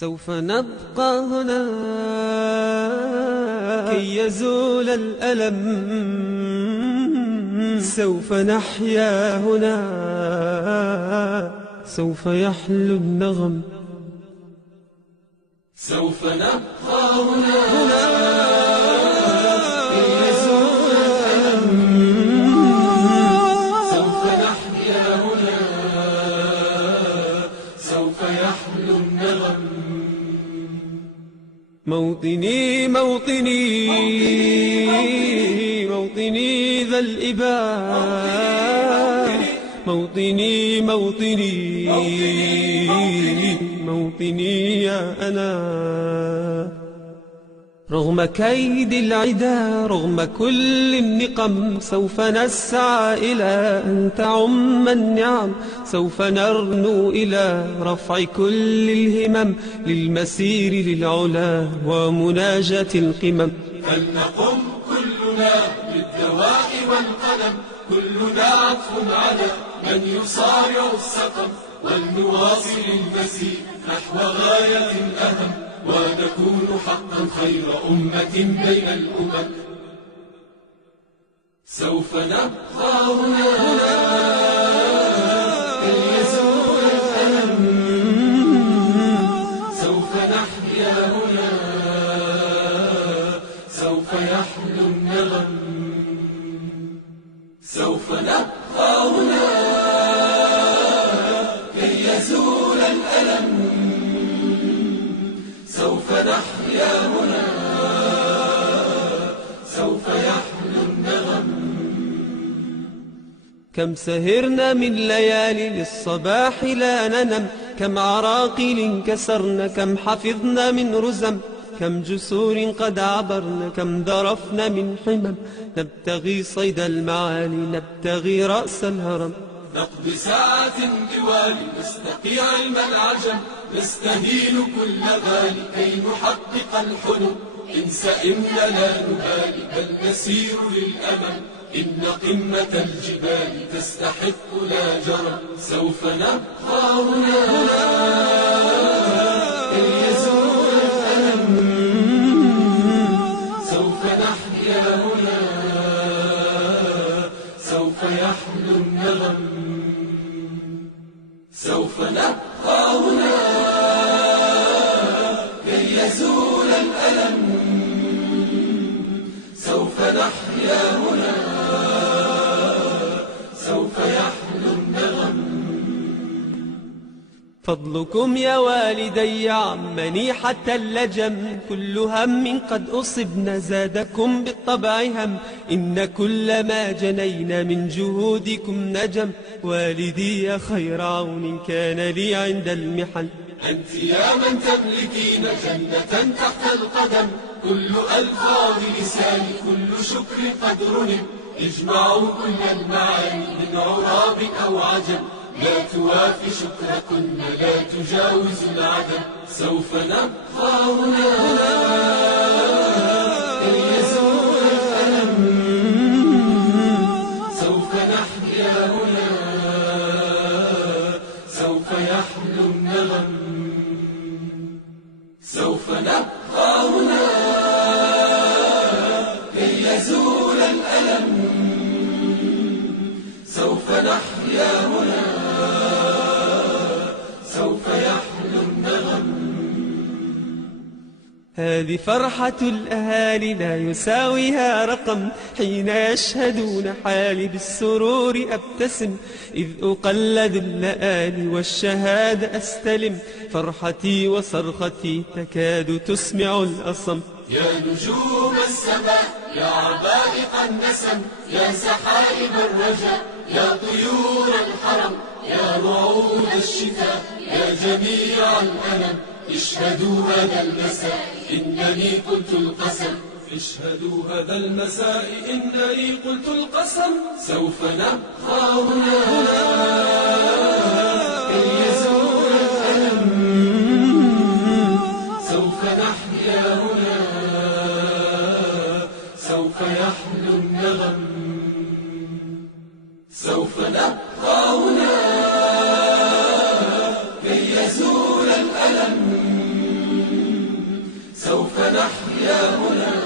سوف نبقى هنا كي يزول الألم، سوف نحيا هنا، سوف يحلو النغم. سوف نبقى هنا كي يزول الألم، سوف نحيا هنا، سوف يحلو النغم. موطني موطني موطني ذا الإباء، موطني موطني موطني يا أنا. رغم كيد العدا، رغم كل النقم، سوف نسعى إلى أن تعم النعم، سوف نرنو إلى رفع كل الهمم، للمسير للعلا ومناجاة القمم. فلنقم كلنا بالدواء والقلم، كلنا عطف على من يصارع السقم، ولنواصل المسير نحو غاية أهم، ونكون حقا خير أمة بين الأمم. سوف نبقى هنا كي يزول الألم، سوف نحيا هنا، سوف يحلو النغم. سوف نبقى هنا كي يزول الألم، سوف نحيا هنا، سوف يحلو النغم. كم سهرنا من ليالي للصباح لا ننم، كم عراقيل كسرنا، كم حفظنا من رزم، كم جسور قد عبرنا، كم ذرفنا من حمم، نبتغي صيد المعالي، نبتغي رأس الهرم. نقضي ساعة دوالي نستقي علم العجم، نستهين كل غالي كي نحقق الحلم. إن سئمنا لا نبالي بل نسير للأمل، إن قمة الجبال تستحق لا جرم. سوف نبقى هنا كي يزول الألم، سوف نحيا هنا، سوف يحلو النغم. سوف نبقى هنا كي يزول الألم، سوف نحيا هنا، سوف يحلو النغم. فضلكم يا والدي عمني حتى اللجم، كل هم قد أصبنا زادكم بالطبع هم، إن كل ما جنينا من جهودكم نجم. والدي يا خير عون كان لي عند المحن، أنت يا من تملكين جنة تحت القدم، كل ألفاظ لساني كل شكر قد رنم. اجمعوا كل المعاني من عراب أو عجم، لا توافي شكركن لا تجاوز العدم. سوف نبقى هنا كي يزول الألم، سوف نحيا هنا، سوف يحلو النغم. سوف نبقى هنا كي يزول الألم، سوف نحيا هنا، سوف يحلو النغم. هذه فرحة الأهالي لا يساويها رقم، حين يشهدون حالي بالسرور أبتسم، إذ أقلد اللآلي والشهادة أستلم، فرحتي وصرختي تكاد تسمع الأصم. يا نجوم السماء يا عبائق النسم، يا سحائب الرجاء يا طيور الحرم، يا رعود الشتاء يا جميع الأنم. اشهدوا هذا المساء إنني قلت القسم، اشهدوا هذا المساء إنني قلت القسم. سوف نبقى هنا كي يزول الألم، سوف نحيا هنا، سوف يحلو النغم. سوف نبقى هنا كي يزول الألم، سوف نحيا هنا